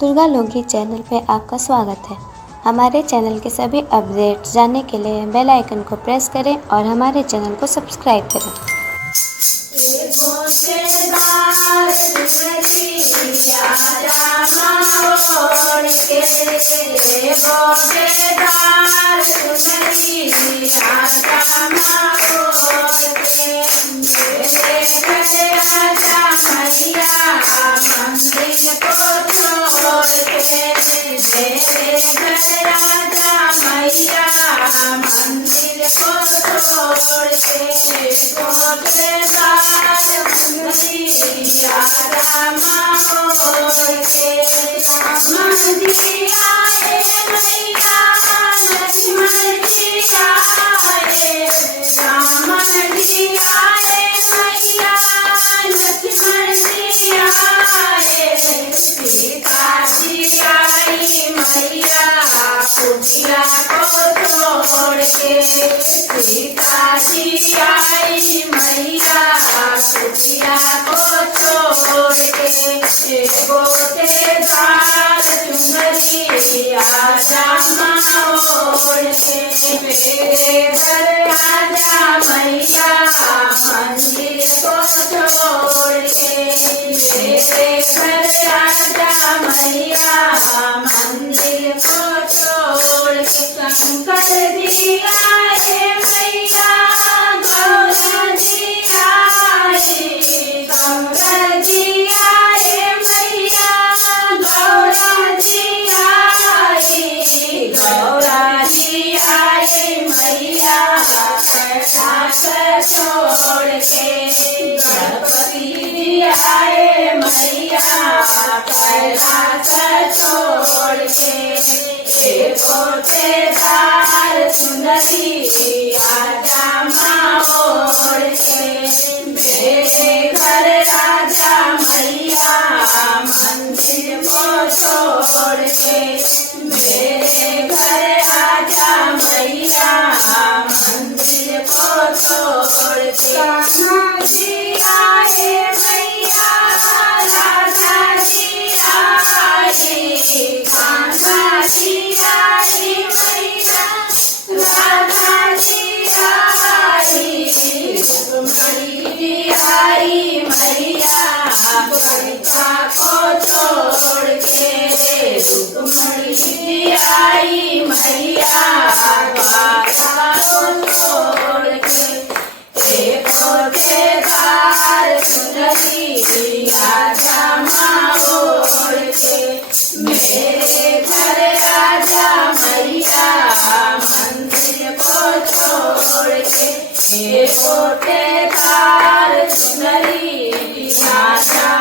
दुर्गा लोकगीत चैनल पे आपका स्वागत है। हमारे चैनल के सभी अपडेट्स जानने के लिए बेल आइकन को प्रेस करें और हमारे चैनल को सब्सक्राइब करें। सीताजी आई मैया कुटिया को छोड़ के गोटेदार चुनरी आजा ओढ़ के मेरे घर आजा मैया मंदिर को छोड़ के मेरे घर आजा मैया मंदिर को छोड़ के शंकर जी आए मैया गौरा जी आए गंगा जी आए मैया गौरा जी आए गौरा जी आए मैया कैलाश छोड़ के गणपति आए मैया कैलाश छोड़ के गोटेदार सुंदरी आजा ओढ़ के मेरे घर राजा मैया मंदिर को छोड़ के मेरे घर आजा मैया मंदिर को छोड़ के कान्हा जी आए मैया राजा जी आए कान्हा जी आए मैया राधा जी आई रुक्मणी आई मैया कविता को छोड़ के रुक्मणी आई मैया बाधा को छोड़ के गोटेदार सुंदरी आजा ओढ़ के मेरे घर आजा मैया मंदिर को छोड़ के गोटेदार सुंदरी आजा